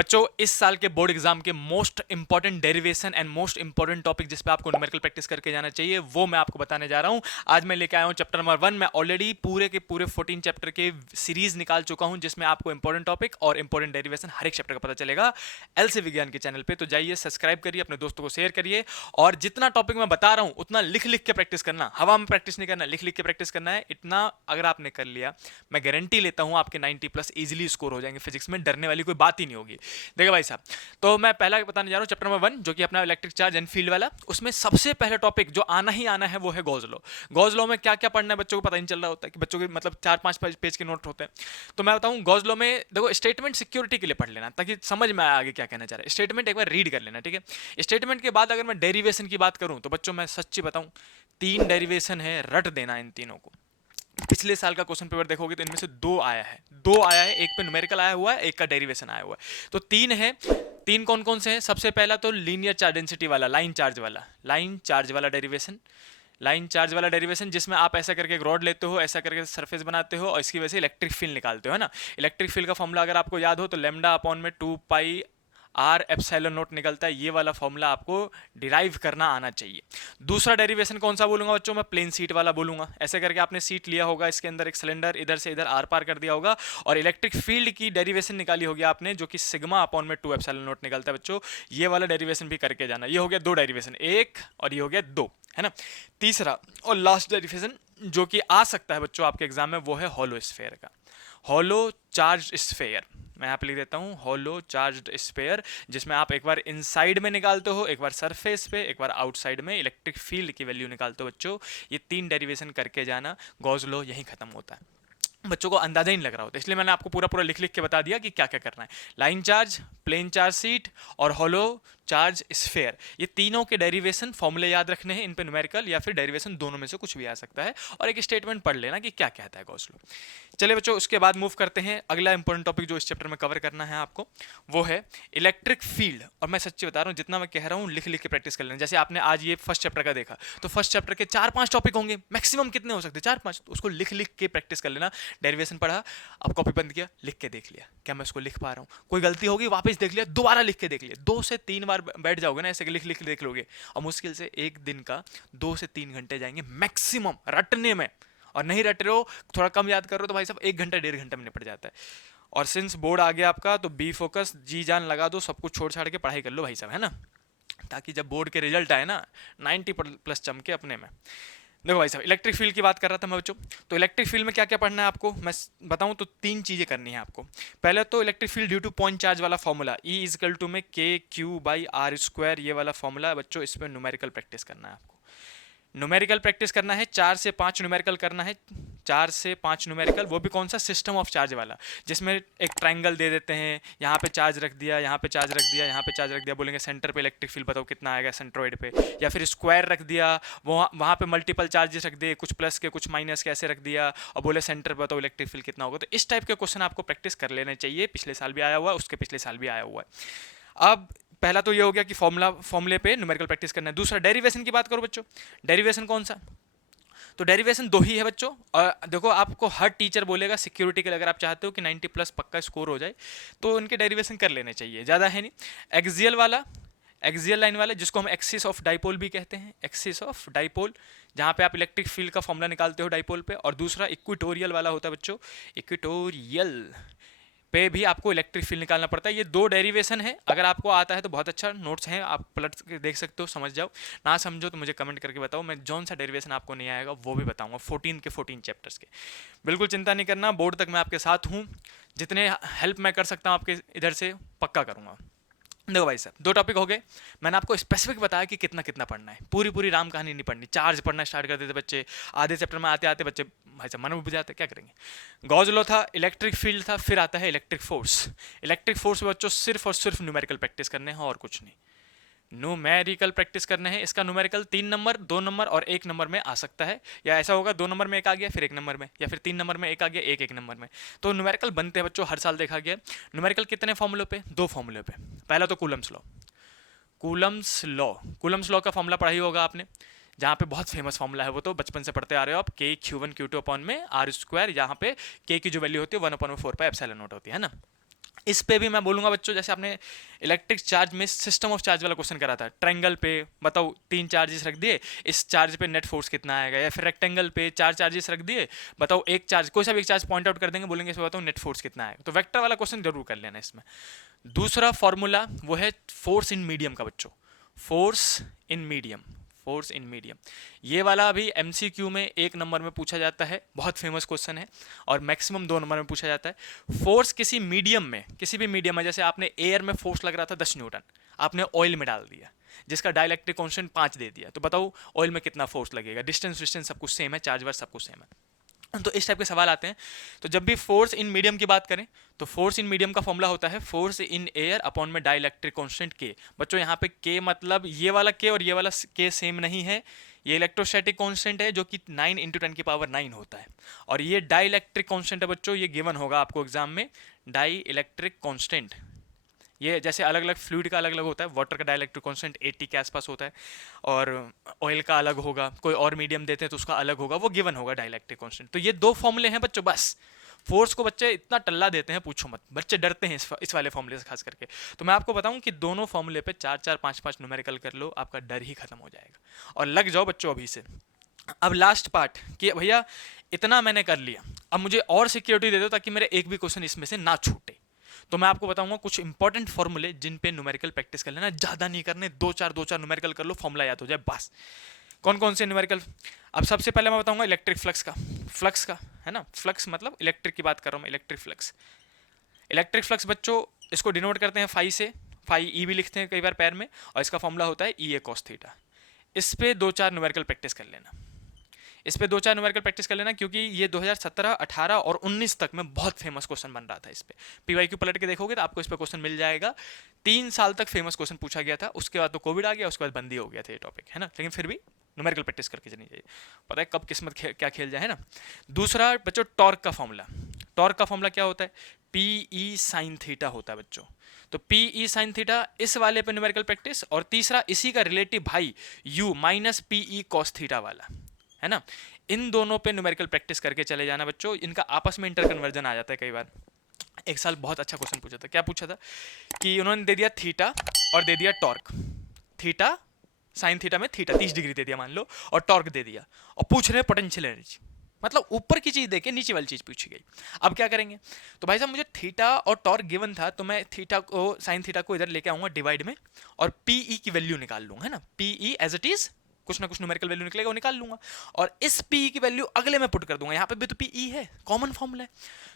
बच्चों इस साल के बोर्ड एग्जाम के most important derivation and most important topic जिस पे आपको न्यूमेरिकल प्रैक्टिस करके जाना चाहिए वो मैं आपको बताने जा रहा हूं। आज मैं लेके आया हूं चैप्टर नंबर 1। मैं ऑलरेडी पूरे के पूरे 14 चैप्टर के सीरीज निकाल चुका हूं जिसमें आपको इंपॉर्टेंट टॉपिक और इंपॉर्टेंट डेरिवेशन हर एक चैप्टर का पता चलेगा एल से विज्ञान के चैनल पे। तो जाइए सब्सक्राइब करिए, अपने दोस्तों को शेयर करिए और जितना टॉपिक मैं बता रहा हूं उतना लिख लिख के प्रैक्टिस करना, हवा में प्रैक्टिस नहीं करना, लिख लिख के प्रैक्टिस करना है। इतना अगर आपने कर लिया मैं गारंटी लेता हूं आपके 90+ इजीली स्कोर हो जाएंगे। फिजिक्स में डरने वाली कोई बात ही नहीं होगी। देखो भाई साहब, तो मैं पहला बताने जा रहा हूँ चैप्टर नंबर 1 जो कि अपना इलेक्ट्रिक चार्ज एंड फील्ड वाला। उसमें सबसे पहला टॉपिक जो आना ही आना है वो है गॉस लॉ। गॉस लॉ में क्या क्या पढ़ना है बच्चों को पता ही नहीं चल रहा होता है कि बच्चों के मतलब 4-5 पेज के नोट होते हैं। तो मैं बताऊँ गॉस लॉ में देखो स्टेटमेंट सिक्योरिटी के लिए पढ़ लेना ताकि समझ में आए आगे क्या कहना चाह रहा है। स्टेटमेंट एक बार रीड कर लेना, ठीक है। स्टेटमेंट के बाद अगर मैं डेरिवेशन की बात करूँ तो बच्चों मैं सच्ची बताऊँ 3 डेरिवेशन है, रट देना इन तीनों को। पिछले साल का क्वेश्चन पेपर देखोगे तो इनमें से दो आया है, एक पे न्यूमेरिकल आया हुआ है, एक का डेरिवेशन आया हुआ है। तो 3 है। 3 कौन कौन से हैं? सबसे पहला तो लीनियर चार्ज डेंसिटी वाला, लाइन चार्ज वाला डेरिवेशन जिसमें आप ऐसा करके एक रॉड लेते हो, ऐसा करके सरफेस बनाते हो और इसकी वजह से इलेक्ट्रिक फील्ड निकालते हो, है ना। इलेक्ट्रिक फील्ड का फॉर्मूला अगर आपको याद हो तो लैम्डा अपॉन में 2 पाई आर एप्सिलॉन नॉट निकलता है। ये वाला फॉर्मूला आपको डिराइव करना आना चाहिए। दूसरा डेरिवेशन कौन सा बोलूंगा बच्चों? मैं प्लेन सीट वाला बोलूंगा। ऐसे करके आपने सीट लिया होगा, इसके अंदर एक सिलेंडर इधर से इधर आर पार कर दिया होगा और इलेक्ट्रिक फील्ड की डेरिवेशन निकाली होगी आपने जो कि सिग्मा अपॉन में 2 एप्सिलॉन नॉट निकलता है बच्चों। ये वाला डेरिवेशन भी करके जाना। ये हो गया 2 डेरिवेशन, एक और ये हो गया 2, है ना। तीसरा और लास्ट डेरिवेशन जो कि आ सकता है बच्चों आपके एग्जाम में वो है हॉलो स्फेयर का। हॉलो चार्ज स्फेयर मैं यहाँ पे लिख देता हूँ, हॉलो चार्ज्ड स्फेयर, जिसमें आप एक बार इनसाइड में निकालते हो, एक बार सरफेस पे, एक बार आउटसाइड में इलेक्ट्रिक फील्ड की वैल्यू निकालते हो बच्चों। ये 3 डेरिवेशन करके जाना, गॉस लॉ यहीं खत्म होता है। बच्चों को अंदाजा ही नहीं लग रहा होता, इसलिए मैंने आपको पूरा पूरा लिख लिख के बता दिया कि क्या क्या करना है। Line charge, plane charge sheet और हॉलो चार्ज स्फेयर, ये तीनों के डेरिवेशन फॉर्मूले याद रखने हैं। इन पे न्यूमेरिकल या फिर डेरिवेशन दोनों में से कुछ भी आ सकता है और एक स्टेटमेंट पढ़ लेना कि क्या कहता है गॉस लॉ। चलिए बच्चों, उसके बाद मूव करते हैं। अगला इंपॉर्टेंट टॉपिक जो इस चैप्टर में कवर करना है आपको वो है इलेक्ट्रिक फील्ड। और मैं सच्ची बता रहा हूँ, जितना मैं कह रहा हूँ लिख लिख के प्रैक्टिस कर लेना। जैसे आपने आज ये फर्स्ट चैप्टर का देखा तो फर्स्ट चैप्टर के 4-5 टॉपिक होंगे, मैक्सिमम कितने हो सकते हैं? 4-5। तो उसको लिख लिख के प्रैक्टिस कर लेना। डेरिवेशन पढ़ा, अब कॉपी बंद किया, लिख के देख लिया क्या मैं उसको लिख पा रहा हूँ। कोई गलती होगी वापस देख लिया, दोबारा लिख के देख लिया। 2 से 3 बार बैठ जाओगे ना ऐसे लिख लिख देख लोगे और मुश्किल से एक दिन का 2 से 3 घंटे जाएंगे मैक्सिमम रटने में। और नहीं रट रहे हो, थोड़ा कम याद कर रहे हो तो भाई साहब 1 घंटा 1.5 घंटे में निपट जाता है। और सिंस बोर्ड आ गया आपका तो बी फोकस, जी जान लगा दो, सब कुछ छोड़ छाड़ के पढ़ाई कर लो भाई साहब, है ना। ताकि जब बोर्ड के रिजल्ट आए ना 90+ चमके अपने में। देखो भाई साहब, इलेक्ट्रिक फील्ड की बात कर रहा था मैं बच्चों। तो इलेक्ट्रिक फील्ड में क्या क्या पढ़ना है आपको मैं बताऊं तो 3 चीजें करनी है आपको। पहले तो electric field due to point charge वाला formula, E is equal to में K Q by are square, ये वाला फॉर्मूला बच्चों, इस पर न्यूमेरिकल प्रैक्टिस करना है आपको। न्यूमेरिकल प्रैक्टिस करना है, 4 से 5 न्यूमेरिकल करना है। 4 से 5 न्यूमेरिकल, वो भी कौन सा? सिस्टम ऑफ चार्ज वाला, जिसमें एक ट्राइंगल दे देते हैं, यहाँ पे चार्ज रख दिया, यहाँ पे चार्ज रख दिया, यहाँ पे चार्ज रख दिया, बोलेंगे सेंटर पे इलेक्ट्रिक फील्ड बताओ कितना आएगा सेंट्रोइड पे। या फिर स्क्वायर रख दिया, वहाँ पे मल्टीपल चार्जेस रख दिए, कुछ प्लस के कुछ माइनस के ऐसे रख दिया और बोले सेंटर पे बताओ इलेक्ट्रिक फील्ड कितना होगा। तो इस टाइप के क्वेश्चन आपको प्रैक्टिस कर लेने चाहिए। पिछले साल भी आया हुआ है, उसके पिछले साल भी आया हुआ है। अब पहला तो ये हो गया कि फॉर्मूले पे न्यूमेरिकल प्रैक्टिस करना है। दूसरा डेरिवेशन की बात करो बच्चों, डेरिवेशन कौन सा? तो डेरिवेशन 2 ही है बच्चों। और देखो आपको हर टीचर बोलेगा सिक्योरिटी के लिए अगर आप चाहते हो कि 90+ पक्का स्कोर हो जाए तो उनके डेरिवेशन कर लेने चाहिए, ज़्यादा है नहीं। एक्सियल लाइन वाला जिसको हम एक्सिस ऑफ डाइपोल भी कहते हैं, एक्सिस ऑफ डाइपोल, जहाँ पे आप इलेक्ट्रिक फील्ड का फॉर्मूला निकालते हो डाइपोल पे। और दूसरा इक्वेटोरियल वाला होता है बच्चों, इक्वेटोरियल पे भी आपको इलेक्ट्रिक फील्ड निकालना पड़ता है। ये 2 डेरिवेशन है, अगर आपको आता है तो बहुत अच्छा, नोट्स हैं आप पलट के देख सकते हो, समझ जाओ। ना समझो तो मुझे कमेंट करके बताओ, मैं जौन सा डेरिवेशन आपको नहीं आएगा वो भी बताऊंगा 14 के 14 चैप्टर्स के। बिल्कुल चिंता नहीं करना, बोर्ड तक मैं आपके साथ हूँ, जितने हेल्प मैं कर सकता हूँ आपके इधर से पक्का करूँगा। देखो भाई साहब, 2 टॉपिक हो गए। मैंने आपको स्पेसिफिक बताया कि कितना कितना पढ़ना है, पूरी पूरी राम कहानी नहीं पढ़नी। चार्ज पढ़ना स्टार्ट कर देते बच्चे, आधे चैप्टर में आते आते बच्चे भाई साहब मन उब जाते, क्या करेंगे। गॉस लॉ था, इलेक्ट्रिक फील्ड था, फिर आता है इलेक्ट्रिक फोर्स। इलेक्ट्रिक फोर्स में बच्चों सिर्फ और सिर्फ न्यूमेरिकल प्रैक्टिस करने हैं और कुछ नहीं। न्यूमेरिकल प्रैक्टिस करने हैं। इसका न्यूमेरिकल 3 नंबर, 2 नंबर और 1 नंबर में आ सकता है, या ऐसा होगा 2 नंबर में एक आ गया फिर 1 नंबर में, या फिर 3 नंबर में एक आ गया, एक नंबर में। तो न्यूमेरिकल बनते हैं बच्चों, हर साल देखा गया। न्यूमेरिकल कितने फॉर्मूलों पे? 2 फॉर्मूले पे। पहला तो कूलम्स लॉ, कूलम्स लॉ का फॉर्मूला पढ़ा ही होगा आपने, जहाँ पे बहुत फेमस फॉर्मूला है, वो तो बचपन से पढ़ते आ रहे हो आप, के Q1 Q2 अपॉन में आर स्क्वायर, यहाँ पे के की जो वैल्यू होती है 1/4 पाई एप्सिलॉन नॉट होती है ना। इस पे भी मैं बोलूंगा बच्चों, जैसे आपने इलेक्ट्रिक चार्ज में सिस्टम ऑफ चार्ज वाला क्वेश्चन करा था, ट्रायंगल पे बताओ 3 चार्जेस रख दिए, इस चार्ज पे नेट फोर्स कितना आएगा, या फिर रेक्टेंगल पे 4 चार्जेस रख दिए, बताओ एक चार्ज, कोई सा भी एक चार्ज पॉइंट आउट कर देंगे, बोलेंगे इसमें बताओ नेट फोर्स कितना आएगा। तो वेक्टर वाला क्वेश्चन जरूर कर लेना इसमें। दूसरा फॉर्मूला वो है फोर्स इन मीडियम का बच्चों, force in medium, force in medium. ये वाला भी एमसीक्यू में 1 नंबर में पूछा जाता है, बहुत फेमस क्वेश्चन है, और मैक्सिमम 2 नंबर में पूछा जाता है। फोर्स किसी मीडियम में, किसी भी मीडियम में, जैसे आपने एयर में फोर्स लग रहा था 10 न्यूटन, आपने ऑयल में डाल दिया जिसका डाइलेक्ट्रिक कांस्टेंट 5 दे दिया, तो बताओ ऑयल में कितना फोर्स लगेगा। डिस्टेंस डिस्टेंस सब कुछ सेम है, चार्ज वर्ज सब कुछ सेम है। तो इस टाइप के सवाल आते हैं। तो जब भी फोर्स इन मीडियम की बात करें तो फोर्स इन मीडियम का फॉर्मूला होता है फोर्स इन एयर अपॉन में डाइलेक्ट्रिक कांस्टेंट के। बच्चों यहाँ पे के मतलब ये वाला के और ये वाला के सेम नहीं है, ये इलेक्ट्रोस्टैटिक कांस्टेंट है जो कि 9 × 10⁹ होता है, और ये डाइलेक्ट्रिक कांस्टेंट है बच्चों, ये गिवन होगा आपको एग्जाम में, डाई इलेक्ट्रिक कांस्टेंट। ये जैसे अलग अलग फ्लूइड का अलग अलग होता है, वाटर का डाइलेक्ट्रिक कांस्टेंट 80 के आसपास होता है, और ऑयल का अलग होगा, कोई और मीडियम देते हैं तो उसका अलग होगा, वो गिवन होगा डाइलेक्ट्रिक कांस्टेंट। तो ये 2 फॉर्मूले हैं बच्चों बस। फोर्स को बच्चे इतना टल्ला देते हैं पूछो मत, बच्चे डरते हैं इस वाले फॉर्मूले से खास करके। तो मैं आपको बताऊं कि दोनों फॉर्मूले पे 4 4 5 5 न्यूमेरिकल कर लो, आपका डर ही खत्म हो जाएगा, और लग जाओ बच्चों अभी से। अब लास्ट पार्ट कि भैया इतना मैंने कर लिया, अब मुझे और सिक्योरिटी दे दो ताकि मेरे एक भी क्वेश्चन इसमें से ना छूटे। तो मैं आपको बताऊंगा कुछ इंपॉर्टेंट फॉर्मूले जिन पे न्यूमेरिकल प्रैक्टिस कर लेना, ज़्यादा नहीं करने, 2 4 न्यूमेरिकल कर लो, फॉर्मूला याद हो जाए बस। कौन कौन से न्यूमेरिकल? अब सबसे पहले मैं बताऊंगा इलेक्ट्रिक फ्लक्स का, है ना, फ्लक्स मतलब इलेक्ट्रिक की बात कर रहा हूँ मैं, इलेक्ट्रिक फ्लक्स। इलेक्ट्रिक फ्लक्स बच्चों इसको डिनोट करते हैं फाई से, फाई ई भी लिखते हैं कई बार पैर में, और इसका फॉर्मूला होता है ई ए कॉस थीटा। इस पे 2 4 न्यूमेरिकल प्रैक्टिस कर लेना, इस पे 2 4 न्यूमेरिकल प्रैक्टिस कर लेना, क्योंकि ये 2017, 18 और 19 तक में बहुत फेमस क्वेश्चन बन रहा था इस पे। पीवाईक्यू पलट के देखोगे तो आपको इस पे क्वेश्चन मिल जाएगा। 3 साल तक फेमस क्वेश्चन पूछा गया था, उसके बाद तो कोविड आ गया, उसके बाद बंदी हो गया था ये टॉपिक, है ना, लेकिन फिर भी न्यूमेरिकल प्रैक्टिस करके चलनी चाहिए, पता है कब किस्मत क्या खेल जाए, है ना। दूसरा बच्चों टॉर्क का फॉर्मूला, टॉर्क का फॉर्मूला क्या होता है? पी ई साइन थीटा होता है बच्चों। तो पी ई साइन थीटा इस वाले पे न्यूमेरिकल प्रैक्टिस, और तीसरा इसी का रिलेटिव भाई you minus P E cos theta वाला, है ना। इन दोनों पे न्यूमेरिकल प्रैक्टिस करके चले जाना बच्चों, इनका आपस में इंटर कन्वर्जन आ जाता है कई बार। एक साल बहुत अच्छा क्वेश्चन पूछा था, क्या पूछा था कि उन्होंने दे दिया थीटा और दे दिया टॉर्क, थीटा साइन थीटा में थीटा 30 डिग्री दे दिया मान लो, और टॉर्क दे दिया, और पूछ रहे पोटेंशियल एनर्जी, मतलब ऊपर की चीज देके नीचे वाली चीज पूछी गई। अब क्या करेंगे? तो भाई साहब मुझे थीटा और टॉर्क गिवन था, तो मैं थीटा को, साइन थीटा को इधर लेके आऊंगा डिवाइड में, और पीई की वैल्यू निकाल लूंगा, है ना, पीई एज इट इज कुछ ना कुछ न्यूमेरिकल वैल्यू निकलेगा वो निकाल लूंगा, और इस पी की वैल्यू अगले में पुट कर दूंगा, यहाँ पे भी तो पी है, कॉमन फॉर्मूला है।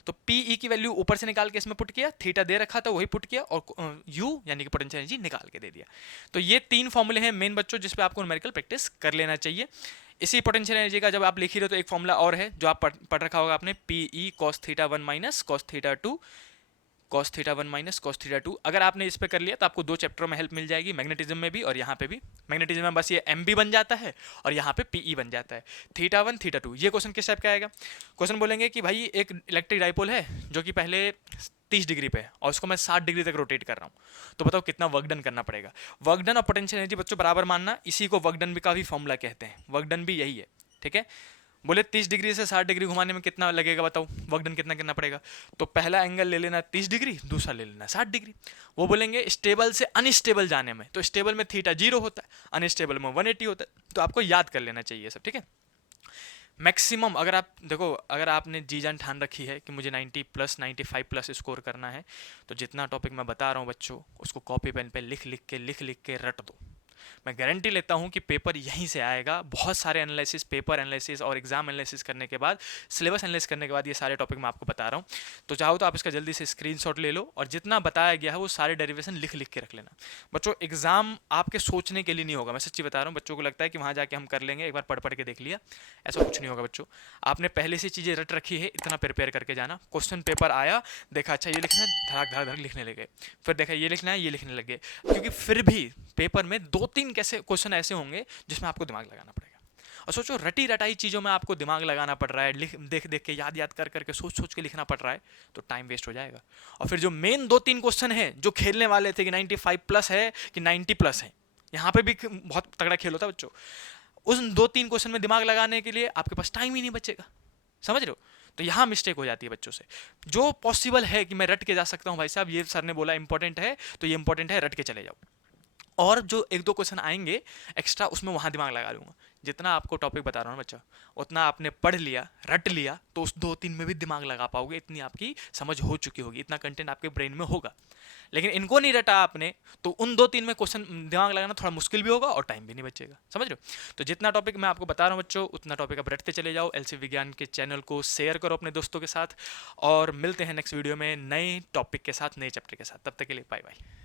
तो पी की वैल्यू ऊपर से निकाल के इसमें पुट किया, थीटा दे रखा था वही पुट किया, और यू यानी कि पोटेंशियल एनर्जी निकाल के दे दिया। तो ये 3 फॉर्मूले हैं मेन बच्चों जिस पे आपको न्यूमेरिकल प्रैक्टिस कर लेना चाहिए। इसी पोटेंशियल एनर्जी का जब आप लिख ही रहे हो तो एक फॉर्मूला और है जो आप पढ़ रखा होगा आपने, P E cos theta 1 minus cos theta 2, cos theta 1 minus cos theta 2। अगर आपने इस पे कर लिया तो आपको 2 चैप्टरों में हेल्प मिल जाएगी, मैग्नेटिज्म में भी और यहाँ पे भी। मैग्नेटिज्म में बस ये एम बी बन जाता है और यहाँ पे पीई बन जाता है, थीटा 1 थीटा 2। ये क्वेश्चन किस टाइप का आएगा? क्वेश्चन बोलेंगे कि भाई एक इलेक्ट्रिक डाइपोल है जो कि पहले 30 डिग्री पे है और उसको मैं 60 डिग्री तक रोटेट कर रहा हूँ, तो बताओ कितना वर्क डन करना पड़ेगा। वर्क डन और पोटेंशियल एनर्जी बच्चों बराबर मानना, इसी को वर्क डन भी का भी फॉर्मूला कहते हैं, वर्क डन भी यही है, ठीक है। बोले 30 डिग्री से 60 डिग्री घुमाने में कितना लगेगा, बताओ वर्क डन कितना करना पड़ेगा। तो पहला एंगल ले लेना 30 डिग्री, दूसरा ले लेना 60 डिग्री। वो बोलेंगे स्टेबल से अनस्टेबल जाने में, तो स्टेबल में थीटा 0 होता है, अनस्टेबल में 180 होता है, तो आपको याद कर लेना चाहिए सब, ठीक है। मैक्सिमम अगर आप देखो, अगर आपने जी जान ठान रखी है कि मुझे 90+, 95+ स्कोर करना है, तो जितना टॉपिक मैं बता रहा हूँ बच्चों उसको कॉपी पेन पे लिख लिख के रट दो। मैं गारंटी लेता हूं कि पेपर यहीं से आएगा। बहुत सारे एनालिसिस, पेपर एनालिसिस और एग्जाम एनालिसिस करने के बाद, सिलेबस एनालिसिस करने के बाद ये सारे टॉपिक मैं आपको बता रहा हूं। तो चाहो तो आप इसका जल्दी से स्क्रीनशॉट ले लो और जितना बताया गया है वो सारे डेरिवेशन लिख के रख लेना। बच्चों एग्जाम आपके सोचने के लिए नहीं होगा, मैं सच्ची बता रहा हूँ। बच्चों को लगता है कि वहाँ जाके हम कर लेंगे, एक बार पढ़ के देख लिया, ऐसा कुछ नहीं होगा बच्चों। आपने पहले से चीज़ें रट रखी है, इतना प्रिपेयर करके जाना। क्वेश्चन पेपर आया, देखा अच्छा ये लिखना है, धड़ाक धड़ाक लिखने लगे, फिर देखा ये लिखना है, ये लिखने लगे, क्योंकि फिर भी पेपर में 2-3 कैसे क्वेश्चन ऐसे होंगे जिसमें आपको दिमाग लगाना पड़ेगा। और सोचो रटी रटाई चीज़ों में आपको दिमाग लगाना पड़ रहा है, देख देख के याद कर सोच के लिखना पड़ रहा है, तो टाइम वेस्ट हो जाएगा। और फिर जो मेन 2-3 क्वेश्चन हैं जो खेलने वाले थे कि 95+ है कि 90+ है, यहाँ पे भी बहुत तगड़ा खेल होता है बच्चों। उस 2-3 क्वेश्चन में दिमाग लगाने के लिए आपके पास टाइम ही नहीं बचेगा, समझ रहे हो। तो यहाँ मिस्टेक हो जाती है बच्चों से। जो पॉसिबल है कि मैं रट के जा सकता हूँ भाई साहब, ये सर ने बोला इंपॉर्टेंट है तो ये इंपॉर्टेंट है, रट के चले जाओ। और जो एक दो क्वेश्चन आएंगे एक्स्ट्रा, उसमें वहाँ दिमाग लगा लूंगा। जितना आपको टॉपिक बता रहा हूँ बच्चा, उतना आपने पढ़ लिया, रट लिया, तो उस 2-3 में भी दिमाग लगा पाओगे, इतनी आपकी समझ हो चुकी होगी, इतना कंटेंट आपके ब्रेन में होगा। लेकिन इनको नहीं रटा आपने, तो उन 2-3 में क्वेश्चन दिमाग लगाना थोड़ा मुश्किल भी होगा और टाइम भी नहीं बचेगा, समझ रहे हो। तो जितना टॉपिक मैं आपको बता रहा हूँ बच्चों, उतना टॉपिक आप रटते चले जाओ। एलसी विज्ञान के चैनल को शेयर करो अपने दोस्तों के साथ, और मिलते हैं नेक्स्ट वीडियो में नए टॉपिक के साथ, नए चैप्टर के साथ। तब तक के लिए बाय बाय।